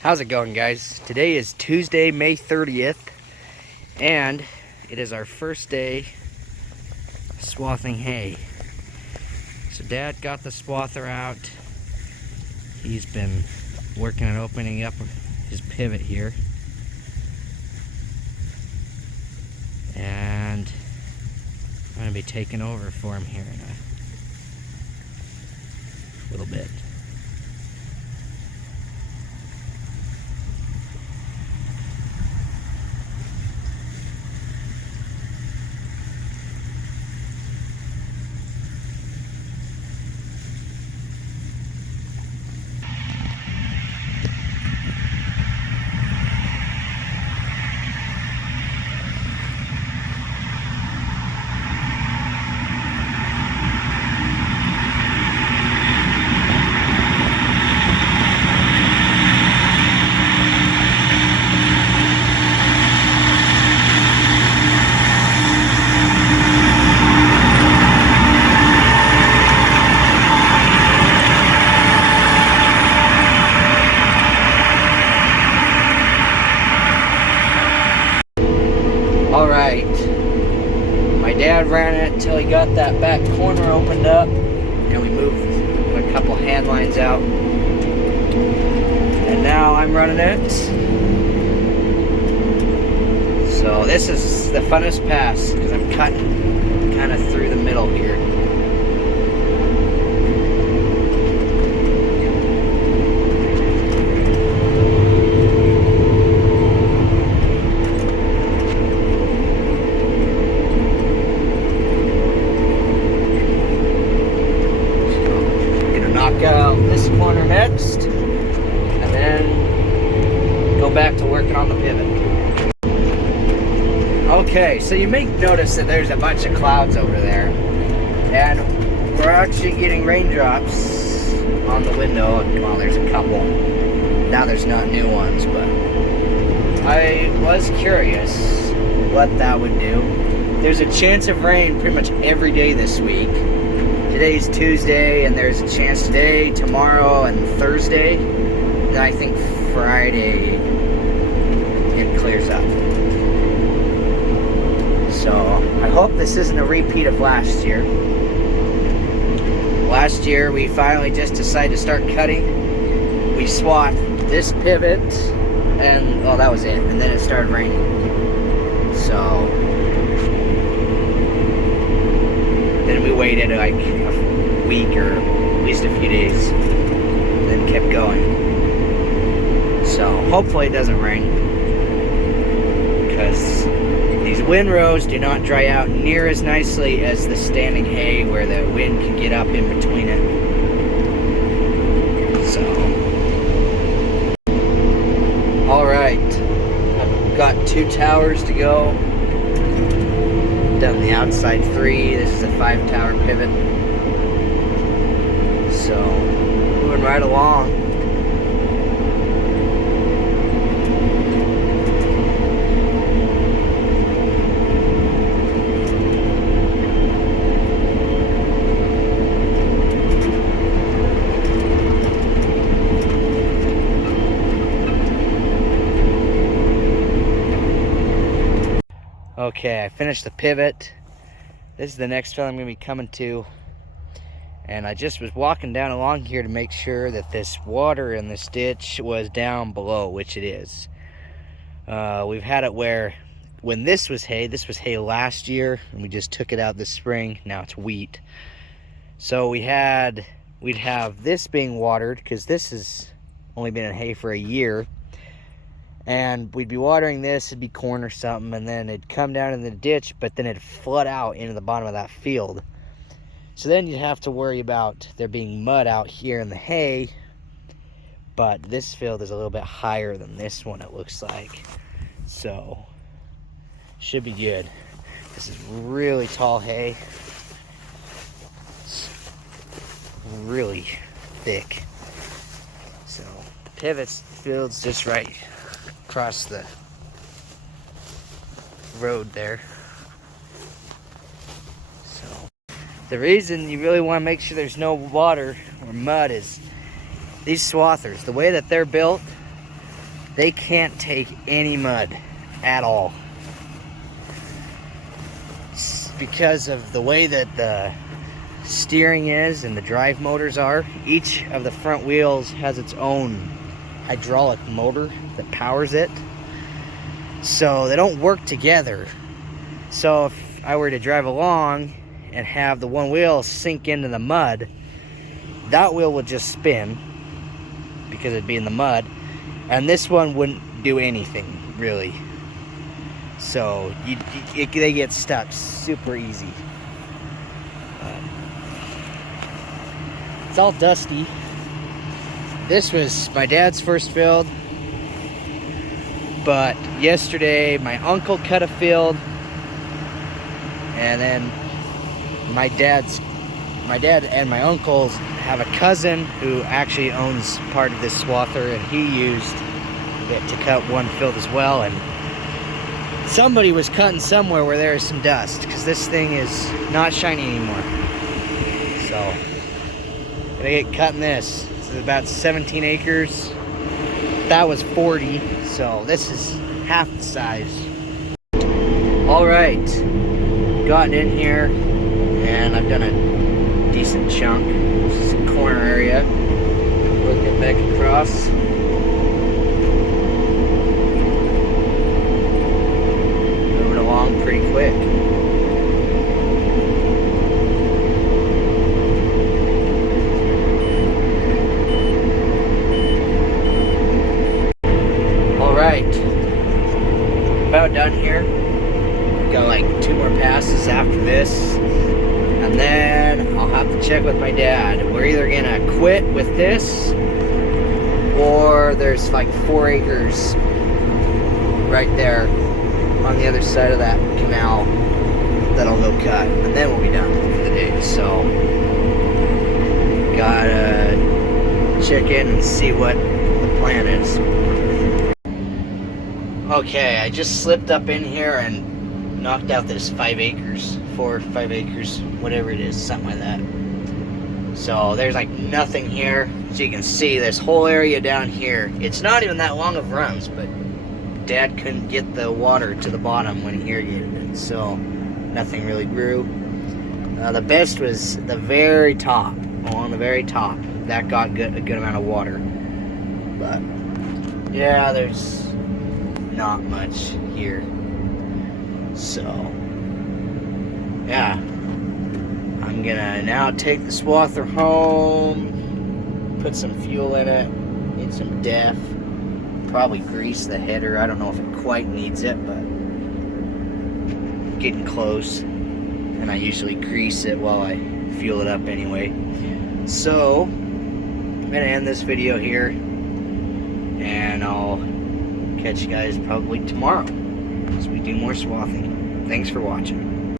How's it going, guys? Today is Tuesday, May 30th, and it is our first day swathing hay. So Dad got the swather out. He's been working on opening up his pivot here. And I'm going to be taking over for him here in a little bit. Alright, my dad ran it until he got that back corner opened up, and we moved a couple hand lines out, and now I'm running it. So this is the funnest pass because I'm cutting kind of through the middle here. Out this corner next, and then go back to working on the pivot. Okay, so you may notice that there's a bunch of clouds over there, and we're actually getting raindrops on the window. Well, there's a couple. Now there's not new ones, but I was curious what that would do. There's a chance of rain pretty much every day this week. Today's Tuesday, and there's a chance today, tomorrow, and Thursday. Then I think Friday it clears up. So I hope this isn't a repeat of last year. Last year we finally just decided to start cutting. We swathed this pivot, and well, that was it. And then it started raining. So then we waited like a week or at least a few days, then kept going. So hopefully it doesn't rain, because these windrows do not dry out near as nicely as the standing hay, where the wind can get up in between it. So, alright, I've got 2 towers to go. Done the outside 3. This is a 5-tower pivot. So, moving right along. Okay, I finished the pivot. This is the next one I'm going to be coming to. And I just was walking down along here to make sure that this water in this ditch was down below, which it is. We've had it where, when this was hay last year, and we just took it out this spring. Now it's wheat. So we'd have this being watered, because this has only been in hay for a year. And we'd be watering this, it'd be corn or something, and then it'd come down in the ditch, but then it'd flood out into the bottom of that field. So then you'd have to worry about there being mud out here in the hay, but this field is a little bit higher than this one, it looks like. So, should be good. This is really tall hay. It's really thick. So, the field's just right across the road there. So the reason you really want to make sure there's no water or mud is these swathers, the way that they're built, they can't take any mud at all. Because of the way that the steering is and the drive motors are, each of the front wheels has its own hydraulic motor that powers it. So they don't work together. So if I were to drive along and have the one wheel sink into the mud, that wheel would just spin because it'd be in the mud, and this one wouldn't do anything really. So they get stuck super easy. It's all dusty. This was my dad's first field, but yesterday my uncle cut a field, and then my dad and my uncles have a cousin who actually owns part of this swather, and he used it to cut one field as well. And somebody was cutting somewhere where there is some dust, because this thing is not shiny anymore. So I'm gonna get cutting this. This is about 17 acres. That was 40, so this is half the size. All right, gotten in here, and I've done a decent chunk. This is a corner area. Work it back across. Moving along pretty quick. All right, about done here. Got like 2 more passes after this, and then I'll have to check with my dad. We're either gonna quit with this, or there's like 4 acres right there on the other side of that canal that I'll go cut, and then we'll be done for the day. So gotta check in and see what the plan is. Okay, I just slipped up in here and knocked out this 5 acres, 4 or 5 acres, whatever it is, something like that. So there's like nothing here. As you can see, this whole area down here, it's not even that long of runs, but Dad couldn't get the water to the bottom when he irrigated it, so nothing really grew. The best was the very top, on the very top. That got a good amount of water. But yeah, there's not much here. So yeah, I'm gonna now take the swather home, put some fuel in it, need some def, probably grease the header. I don't know if it quite needs it, but getting close, and I usually grease it while I fuel it up anyway. So I'm gonna end this video here, and I'll catch you guys probably tomorrow as we do more swathing. Thanks for watching.